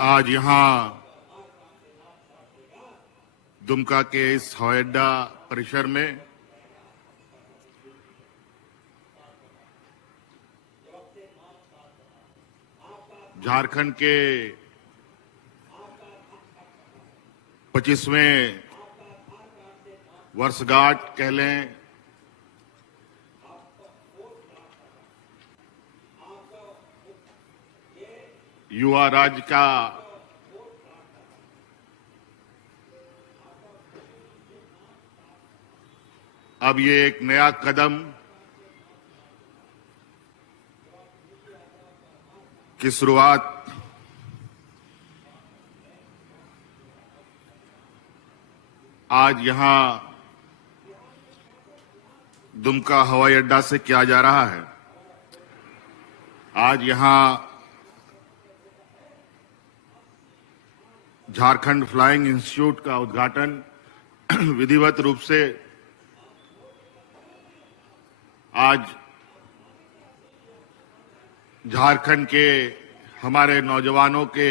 आज यहाँ दुमका के इस हवाई अड्डा परिसर में झारखंड के 25वें वर्षगांठ कह लें, युवा राज्य का अब ये एक नया कदम की शुरुआत आज यहां दुमका हवाई अड्डा से किया जा रहा है। आज यहां झारखंड फ्लाइंग इंस्टीट्यूट का उद्घाटन विधिवत रूप से आज झारखंड के हमारे नौजवानों के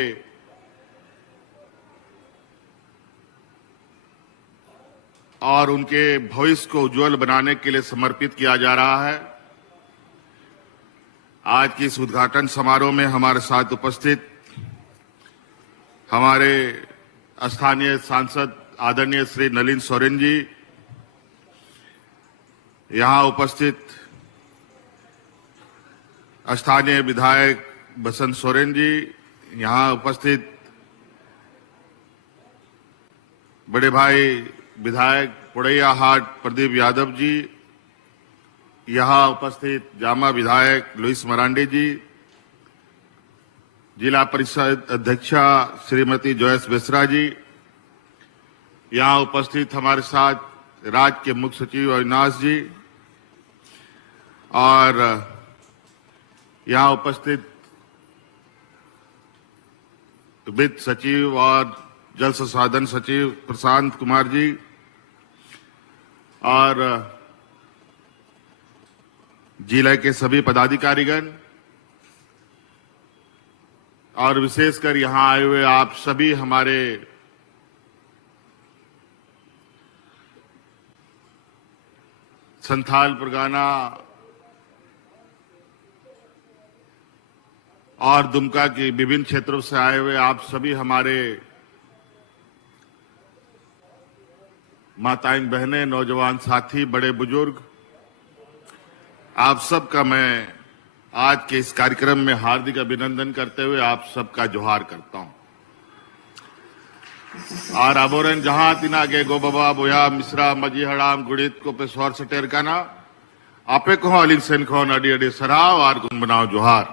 और उनके भविष्य को उज्जवल बनाने के लिए समर्पित किया जा रहा है। आज की इस उद्घाटन समारोह में हमारे साथ उपस्थित हमारे स्थानीय सांसद आदरणीय श्री नलिन सोरेन जी, यहां उपस्थित स्थानीय विधायक बसंत सोरेन जी, यहां उपस्थित बड़े भाई विधायक पुड़ैया हाट प्रदीप यादव जी, यहां उपस्थित जामा विधायक लुइस मरांडी जी, जिला परिषद अध्यक्षा श्रीमती जोयस बेसरा जी, यहां उपस्थित हमारे साथ राज्य के मुख्य सचिव अविनाश जी और यहां उपस्थित वित्त सचिव और जल संसाधन सचिव प्रशांत कुमार जी और जिले के सभी पदाधिकारीगण और विशेषकर यहां आए हुए आप सभी हमारे संथाल परगना और दुमका के विभिन्न क्षेत्रों से आए हुए आप सभी हमारे माताएं बहनें, नौजवान साथी, बड़े बुजुर्ग, आप सबका मैं आज के इस कार्यक्रम में हार्दिक अभिनंदन करते हुए आप सबका जोहार करता हूं। और अबोरन जहां तिना गे गो बाबा बोया मिश्रा मजी हड़ाम गुड़ित को पे स्वर सटेर का ना आपे को अलिन सेन को अडी अडी सराव और गुन बनाओ जोहार।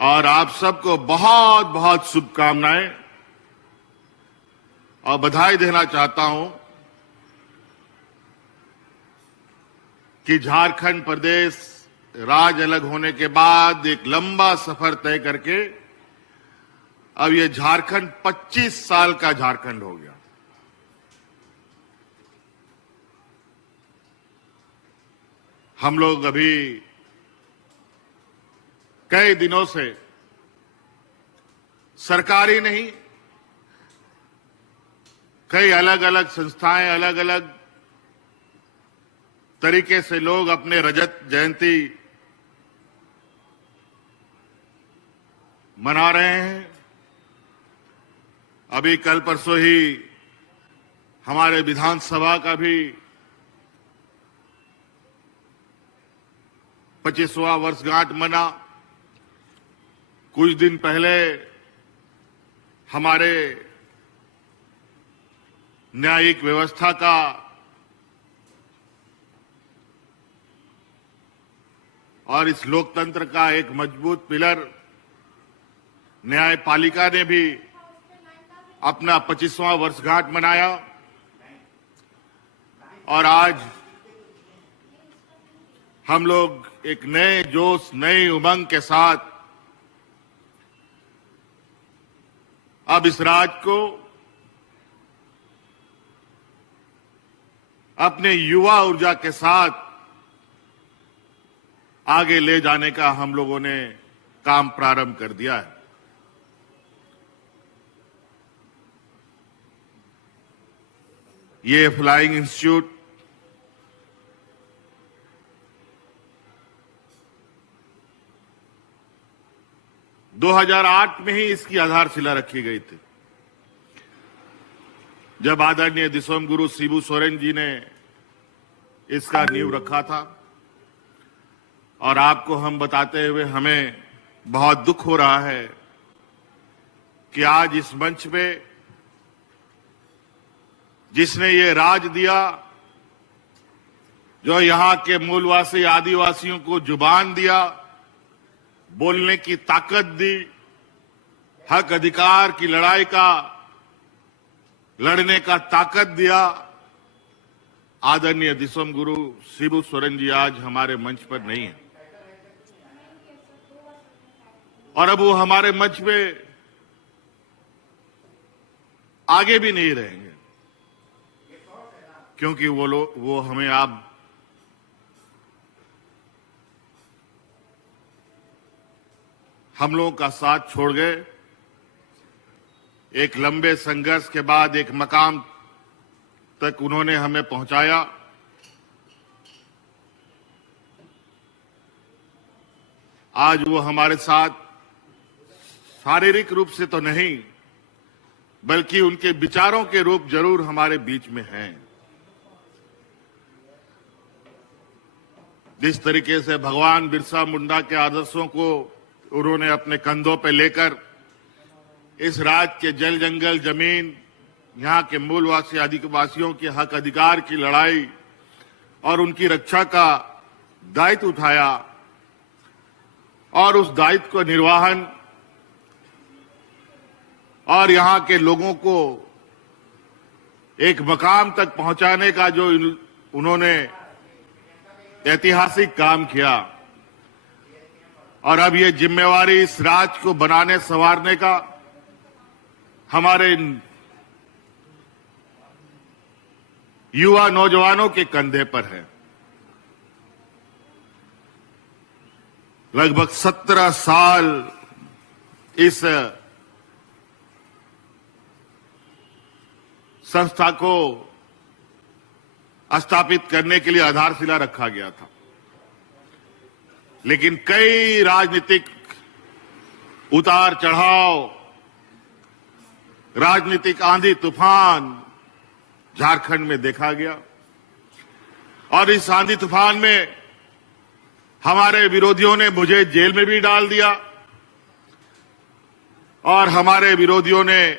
और आप सबको बहुत बहुत शुभकामनाएं और बधाई देना चाहता हूं कि झारखंड प्रदेश राज्य अलग होने के बाद एक लंबा सफर तय करके अब ये झारखंड 25 साल का झारखंड हो गया। हम लोग अभी कई दिनों से सरकारी नहीं, कई अलग अलग संस्थाएं, अलग अलग तरीके से लोग अपने रजत जयंती मना रहे हैं। अभी कल परसों ही हमारे विधानसभा का भी 25वां वर्षगांठ मना। कुछ दिन पहले हमारे न्यायिक व्यवस्था का और इस लोकतंत्र का एक मजबूत पिलर न्यायपालिका ने भी अपना 25वां वर्षगांठ मनाया। और आज हम लोग एक नए जोश, नई उमंग के साथ अब इस राज्य को अपने युवा ऊर्जा के साथ आगे ले जाने का हम लोगों ने काम प्रारंभ कर दिया है। ये फ्लाइंग इंस्टीट्यूट दो 2008 में ही इसकी आधारशिला रखी गई थी, जब आदरणीय दिसोम गुरु शिबू सोरेन जी ने इसका नींव रखा था। और आपको हम बताते हुए हमें बहुत दुख हो रहा है कि आज इस मंच पे जिसने ये राज दिया, जो यहां के मूलवासी आदिवासियों को जुबान दिया, बोलने की ताकत दी, हक अधिकार की लड़ाई का लड़ने का ताकत दिया, आदरणीय दिसोम गुरु शिबू सोरेन जी आज हमारे मंच पर नहीं है। और अब वो हमारे मंच पे आगे भी नहीं रहेंगे, क्योंकि वो हमें आप हम लोगों का साथ छोड़ गए। एक लंबे संघर्ष के बाद एक मकाम तक उन्होंने हमें पहुंचाया। आज वो हमारे साथ शारीरिक रूप से तो नहीं, बल्कि उनके विचारों के रूप जरूर हमारे बीच में हैं। जिस तरीके से भगवान बिरसा मुंडा के आदर्शों को उन्होंने अपने कंधों पर लेकर इस राज्य के जल जंगल जमीन, यहाँ के मूलवासी आदिवासियों के हक अधिकार की लड़ाई और उनकी रक्षा का दायित्व उठाया और उस दायित्व को निर्वहन और यहाँ के लोगों को एक मकाम तक पहुंचाने का जो उन्होंने ऐतिहासिक काम किया, और अब ये जिम्मेवारी इस राज्य को बनाने संवारने का हमारे युवा नौजवानों के कंधे पर है। लगभग 17 साल इस संस्था को स्थापित करने के लिए आधारशिला रखा गया था, लेकिन कई राजनीतिक उतार चढ़ाव, राजनीतिक आंधी तूफान झारखंड में देखा गया। और इस आंधी तूफान में हमारे विरोधियों ने मुझे जेल में भी डाल दिया, और हमारे विरोधियों ने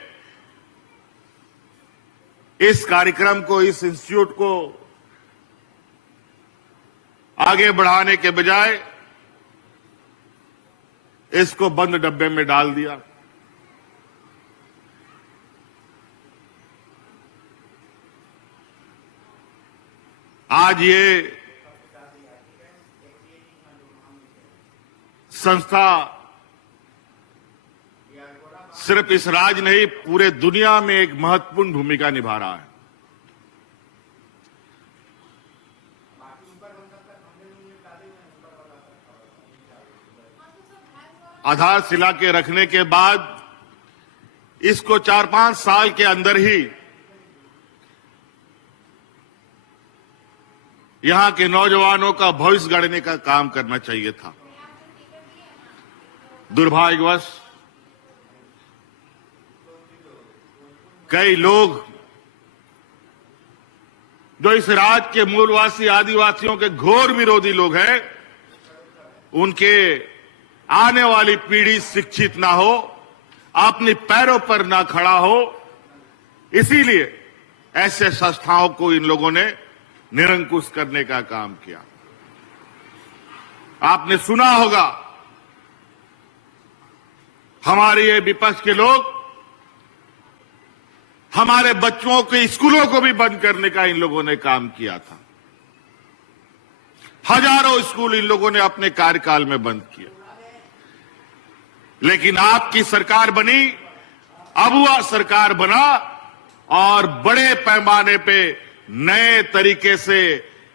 इस कार्यक्रम को, इस इंस्टीट्यूट को आगे बढ़ाने के बजाय इसको बंद डब्बे में डाल दिया। आज ये संस्था सिर्फ इस राज्य नहीं, पूरे दुनिया में एक महत्वपूर्ण भूमिका निभा रहा है। आधारशिला के रखने के बाद इसको 4-5 साल के अंदर ही यहां के नौजवानों का भविष्य गढ़ने का काम करना चाहिए था। दुर्भाग्यवश कई लोग जो इस राज्य के मूलवासी आदिवासियों के घोर विरोधी लोग हैं, उनके आने वाली पीढ़ी शिक्षित ना हो, अपने पैरों पर ना खड़ा हो, इसीलिए ऐसे संस्थाओं को इन लोगों ने निरंकुश करने का काम किया। आपने सुना होगा हमारे ये विपक्ष के लोग हमारे बच्चों के स्कूलों को भी बंद करने का इन लोगों ने काम किया था। हजारों स्कूल इन लोगों ने अपने कार्यकाल में बंद किया। लेकिन आपकी सरकार बनी, अबुआ सरकार बना, और बड़े पैमाने पे नए तरीके से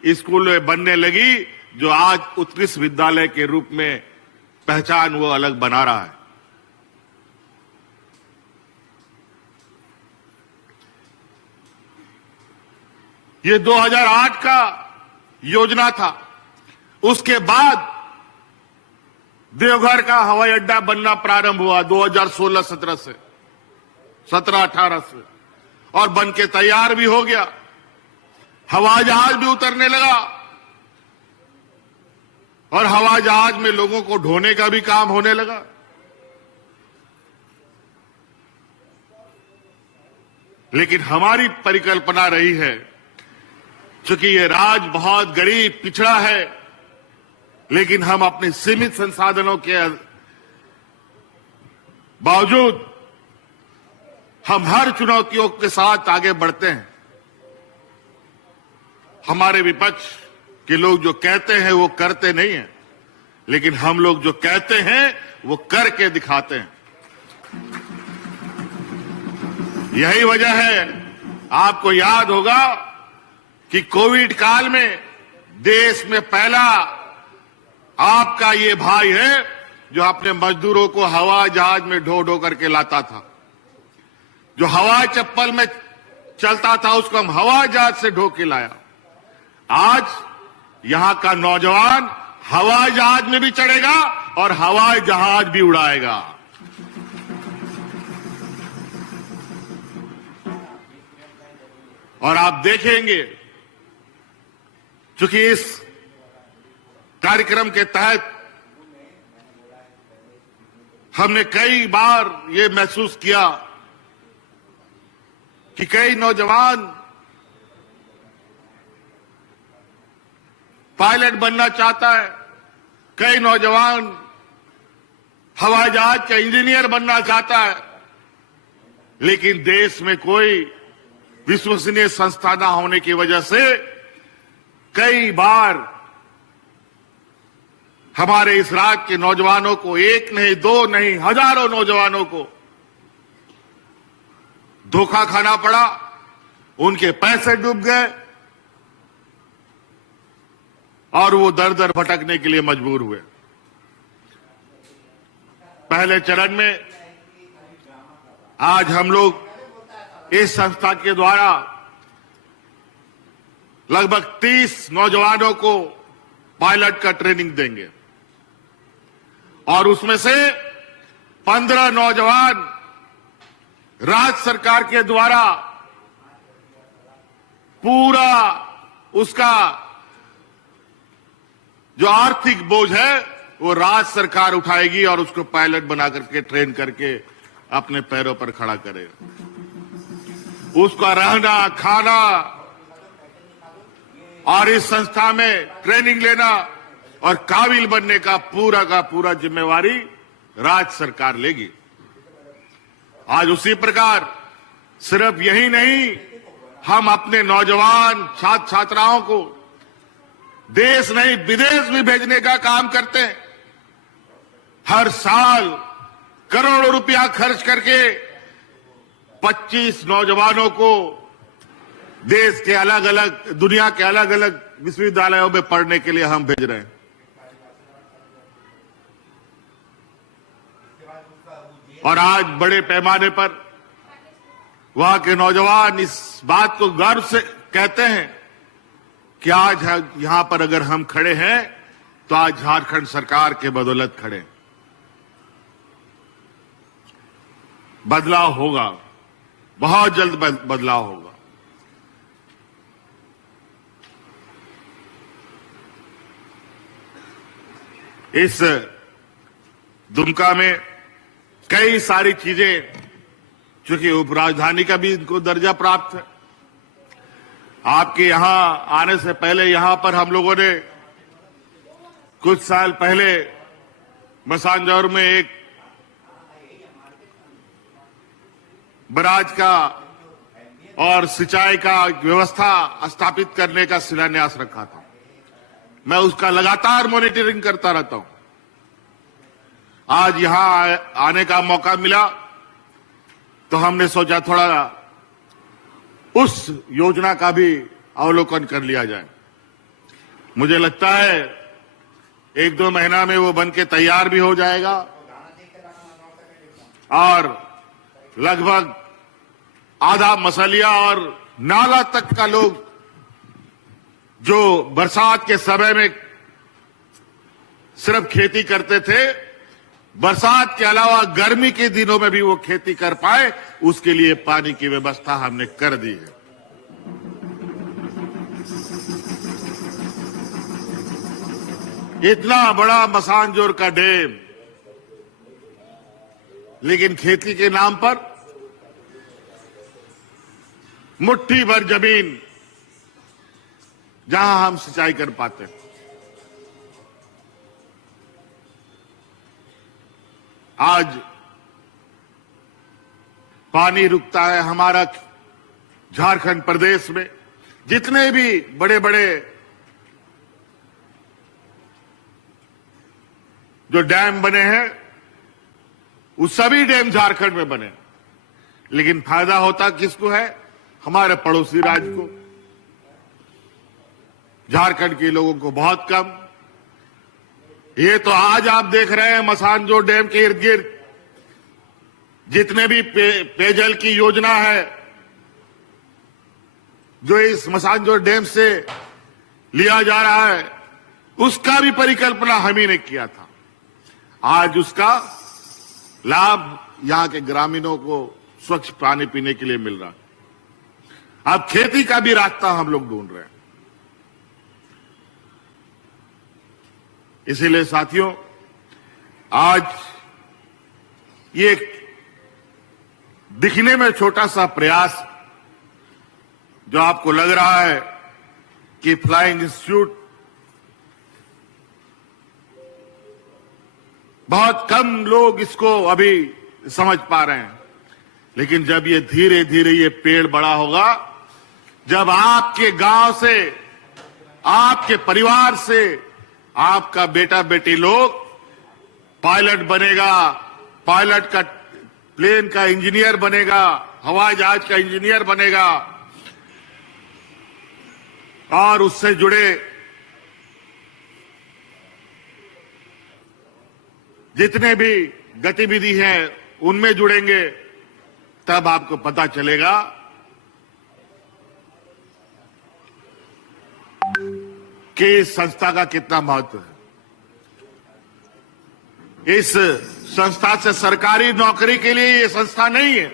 स्कूलें बनने लगी, जो आज उत्कृष्ट विद्यालय के रूप में पहचान वो अलग बना रहा है। ये 2008 का योजना था। उसके बाद देवघर का हवाई अड्डा बनना प्रारंभ हुआ 2016-17 से, 17-18 से, और बन के तैयार भी हो गया। हवाई जहाज भी उतरने लगा और हवाई जहाज में लोगों को ढोने का भी काम होने लगा। लेकिन हमारी परिकल्पना रही है, चूंकि ये राज्य बहुत गरीब पिछड़ा है, लेकिन हम अपने सीमित संसाधनों के बावजूद हम हर चुनौतियों के साथ आगे बढ़ते हैं। हमारे विपक्ष के लोग जो कहते हैं वो करते नहीं हैं, लेकिन हम लोग जो कहते हैं वो करके दिखाते हैं। यही वजह है, आपको याद होगा कि कोविड काल में देश में पहला आपका ये भाई है जो अपने मजदूरों को हवाई जहाज में ढो ढो करके लाता था। जो हवाई चप्पल में चलता था उसको हम हवाई जहाज से ढो के लाया। आज यहां का नौजवान हवाई जहाज में भी चढ़ेगा और हवाई जहाज भी उड़ाएगा। और आप देखेंगे, चूंकि इस कार्यक्रम के तहत हमने कई बार ये महसूस किया कि कई नौजवान पायलट बनना चाहता है, कई नौजवान हवाई जहाज का इंजीनियर बनना चाहता है, लेकिन देश में कोई विश्वसनीय संस्था न होने की वजह से कई बार हमारे इस राज्य के नौजवानों को, एक नहीं दो नहीं हजारों नौजवानों को धोखा खाना पड़ा, उनके पैसे डूब गए और वो दर दर भटकने के लिए मजबूर हुए। पहले चरण में आज हम लोग इस संस्था के द्वारा लगभग 30 नौजवानों को पायलट का ट्रेनिंग देंगे और उसमें से 15 नौजवान राज्य सरकार के द्वारा पूरा उसका जो आर्थिक बोझ है वो राज्य सरकार उठाएगी और उसको पायलट बना करके ट्रेन करके अपने पैरों पर खड़ा करेगा। उसका रहना, खाना और इस संस्था में ट्रेनिंग लेना और काबिल बनने का पूरा जिम्मेवारी राज्य सरकार लेगी। आज उसी प्रकार सिर्फ यही नहीं, हम अपने नौजवान छात्र छात्राओं को देश नहीं विदेश भी भेजने का काम करते हैं। हर साल करोड़ों रुपया खर्च करके 25 नौजवानों को देश के अलग अलग, दुनिया के अलग अलग विश्वविद्यालयों में पढ़ने के लिए हम भेज रहे हैं। और आज बड़े पैमाने पर वहां के नौजवान इस बात को गर्व से कहते हैं कि आज यहां पर अगर हम खड़े हैं तो आज झारखंड सरकार के बदौलत खड़े हैं। बदलाव होगा, बहुत जल्द बदलाव होगा। इस दुमका में कई सारी चीजें, चूंकि उपराजधानी का भी इनको दर्जा प्राप्त है। आपके यहां आने से पहले यहां पर हम लोगों ने कुछ साल पहले मसानजौर में एक बराज का और सिंचाई का व्यवस्था स्थापित करने का शिलान्यास रखा था। मैं उसका लगातार मॉनिटरिंग करता रहता हूं। आज यहां आने का मौका मिला तो हमने सोचा थोड़ा उस योजना का भी अवलोकन कर लिया जाए। मुझे लगता है 1-2 महीना में वो बन के तैयार भी हो जाएगा और लगभग आधा मसलिया और नाला तक का लोग जो बरसात के समय में सिर्फ खेती करते थे, बरसात के अलावा गर्मी के दिनों में भी वो खेती कर पाए, उसके लिए पानी की व्यवस्था हमने कर दी है। इतना बड़ा मसानजोर का डैम, लेकिन खेती के नाम पर मुट्ठी भर जमीन जहां हम सिंचाई कर पाते हैं। आज पानी रुकता है हमारा झारखंड प्रदेश में। जितने भी बड़े बड़े जो डैम बने हैं, वो सभी डैम झारखंड में बने, लेकिन फायदा होता किसको है? हमारे पड़ोसी राज्य को। झारखंड के लोगों को बहुत कम। ये तो आज आप देख रहे हैं मसानजोर डैम के इर्द गिर्द जितने भी पेयजल की योजना है जो इस मसानजोर डैम से लिया जा रहा है, उसका भी परिकल्पना हम ही ने किया था। आज उसका लाभ यहां के ग्रामीणों को स्वच्छ पानी पीने के लिए मिल रहा है। अब खेती का भी रास्ता हम लोग ढूंढ रहे हैं। इसीलिए साथियों, आज ये दिखने में छोटा सा प्रयास जो आपको लग रहा है कि फ्लाइंग इंस्टीट्यूट, बहुत कम लोग इसको अभी समझ पा रहे हैं, लेकिन जब ये धीरे धीरे ये पेड़ बड़ा होगा, जब आपके गांव से, आपके परिवार से आपका बेटा बेटी लोग पायलट बनेगा, पायलट का प्लेन का इंजीनियर बनेगा, हवाई जहाज का इंजीनियर बनेगा, और उससे जुड़े जितने भी गतिविधि हैं उनमें जुड़ेंगे, तब आपको पता चलेगा कि इस संस्था का कितना महत्व है। इस संस्था से सरकारी नौकरी के लिए ये संस्था नहीं है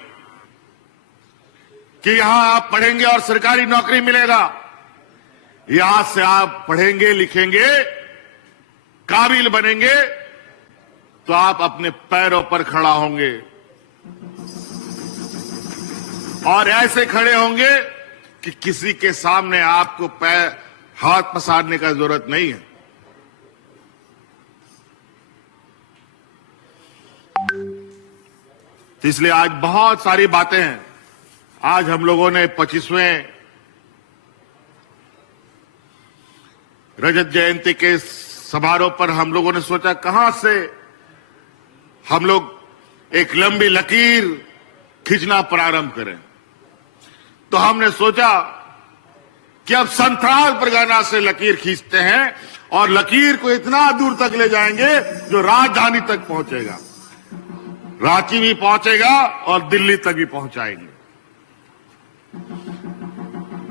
कि यहां आप पढ़ेंगे और सरकारी नौकरी मिलेगा। यहां से आप पढ़ेंगे, लिखेंगे, काबिल बनेंगे, तो आप अपने पैरों पर खड़ा होंगे, और ऐसे खड़े होंगे कि किसी के सामने आपको पैर हाथ पसारने का जरूरत नहीं है। तो इसलिए आज बहुत सारी बातें हैं। आज हम लोगों ने 25वें रजत जयंती के समारोह पर हम लोगों ने सोचा कहां से हम लोग एक लंबी लकीर खींचना प्रारंभ करें। तो हमने सोचा कि अब संथाल परगना से लकीर खींचते हैं, और लकीर को इतना दूर तक ले जाएंगे जो राजधानी तक पहुंचेगा, रांची भी पहुंचेगा और दिल्ली तक भी पहुंचाएंगे।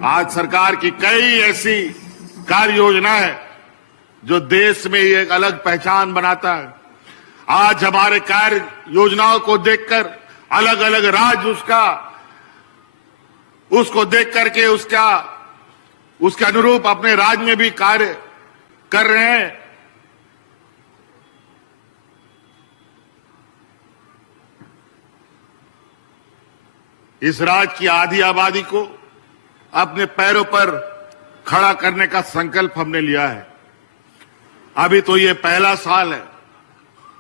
आज सरकार की कई ऐसी कार्य योजना है जो देश में एक अलग पहचान बनाता है। आज हमारे कार्य योजनाओं को देखकर अलग अलग राज्य उसको देख करके उसके अनुरूप अपने राज्य में भी कार्य कर रहे हैं। इस राज्य की आधी आबादी को अपने पैरों पर खड़ा करने का संकल्प हमने लिया है। अभी तो ये पहला साल है,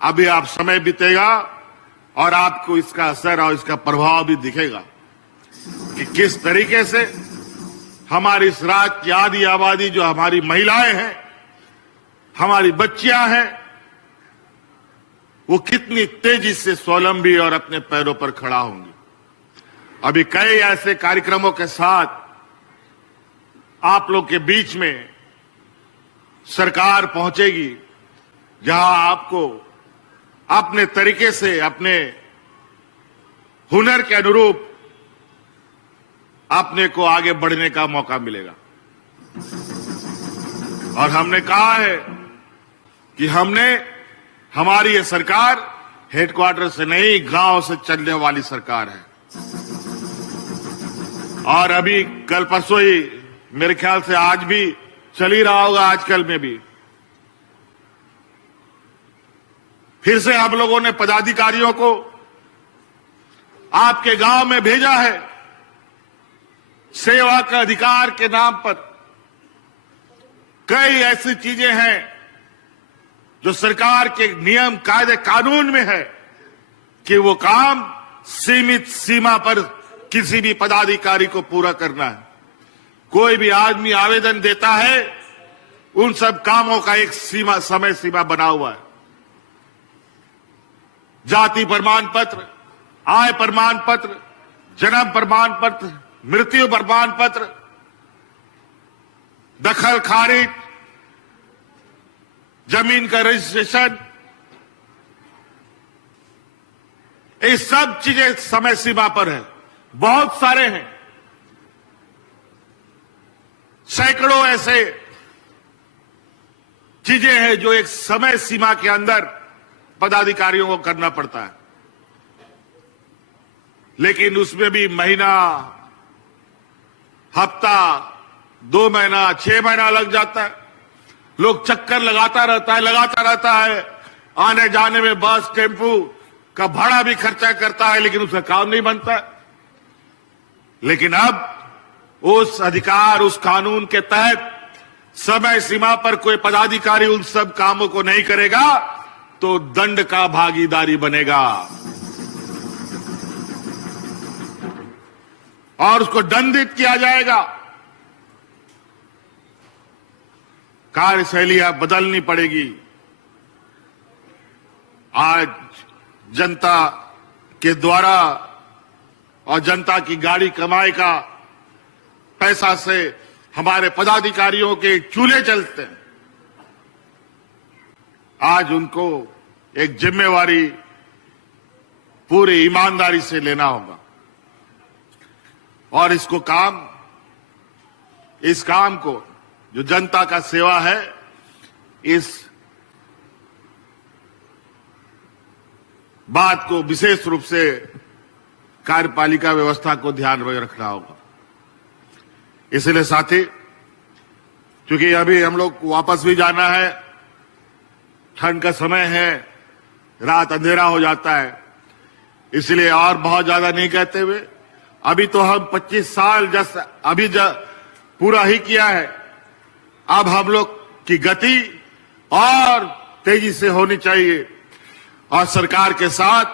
अभी आप समय बीतेगा और आपको इसका असर और इसका प्रभाव भी दिखेगा कि किस तरीके से हमारी इस राज्य की आधी आबादी, जो हमारी महिलाएं हैं, हमारी बच्चियां हैं, वो कितनी तेजी से स्वावलंबी और अपने पैरों पर खड़ा होंगी। अभी कई ऐसे कार्यक्रमों के साथ आप लोग के बीच में सरकार पहुंचेगी जहां आपको अपने तरीके से, अपने हुनर के अनुरूप अपने को आगे बढ़ने का मौका मिलेगा। और हमने कहा है कि हमारी ये सरकार हेडक्वार्टर से नहीं, गांव से चलने वाली सरकार है। और अभी कल परसों ही, मेरे ख्याल से आज भी चल ही रहा होगा, आजकल में भी फिर से हम लोगों ने पदाधिकारियों को आपके गांव में भेजा है। सेवा का अधिकार के नाम पर कई ऐसी चीजें हैं जो सरकार के नियम, कायदे, कानून में है कि वो काम सीमित सीमा पर किसी भी पदाधिकारी को पूरा करना है। कोई भी आदमी आवेदन देता है, उन सब कामों का एक समय सीमा बना हुआ है। जाति प्रमाण पत्र, आय प्रमाण पत्र, जन्म प्रमाण पत्र, मृत्यु प्रमाण पत्र, दखल खारिज, जमीन का रजिस्ट्रेशन, ये सब चीजें समय सीमा पर है। बहुत सारे हैं, सैकड़ों ऐसे चीजें हैं जो एक समय सीमा के अंदर पदाधिकारियों को करना पड़ता है। लेकिन उसमें भी महीना, हफ्ता, 2 महीना, 6 महीना लग जाता है। लोग चक्कर लगाता रहता है। आने जाने में बस, टेम्पू का भाड़ा भी खर्चा करता है, लेकिन उसका काम नहीं बनता। लेकिन अब उस अधिकार, उस कानून के तहत समय सीमा पर कोई पदाधिकारी उन सब कामों को नहीं करेगा तो दंड का भागीदारी बनेगा और उसको दंडित किया जाएगा। कार्यशैली अब बदलनी पड़ेगी। आज जनता के द्वारा और जनता की गाड़ी कमाई का पैसा से हमारे पदाधिकारियों के चूल्हे चलते हैं। आज उनको एक जिम्मेवारी पूरी ईमानदारी से लेना होगा और इस काम को जो जनता का सेवा है, इस बात को विशेष रूप से कार्यपालिका व्यवस्था को ध्यान में रखना होगा। इसलिए साथी, क्योंकि अभी हम लोग वापस भी जाना है, ठंड का समय है, रात अंधेरा हो जाता है, इसलिए और बहुत ज्यादा नहीं कहते हुए, अभी तो हम 25 साल अभी पूरा ही किया है। अब हम लोग की गति और तेजी से होनी चाहिए और सरकार के साथ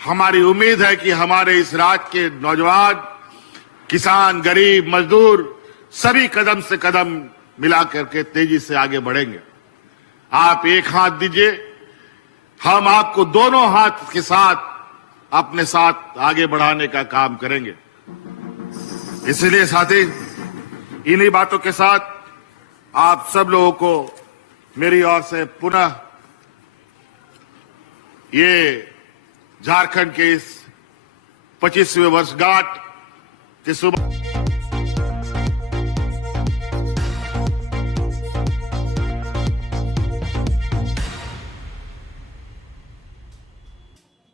हमारी उम्मीद है कि हमारे इस राज्य के नौजवान, किसान, गरीब, मजदूर सभी कदम से कदम मिला करके तेजी से आगे बढ़ेंगे। आप एक हाथ दीजिए, हम आपको दोनों हाथ के साथ अपने साथ आगे बढ़ाने का काम करेंगे। इसलिए साथी, इन्हीं बातों के साथ आप सब लोगों को मेरी ओर से पुनः ये झारखंड के इस 25वें वर्षगांठ की शुभ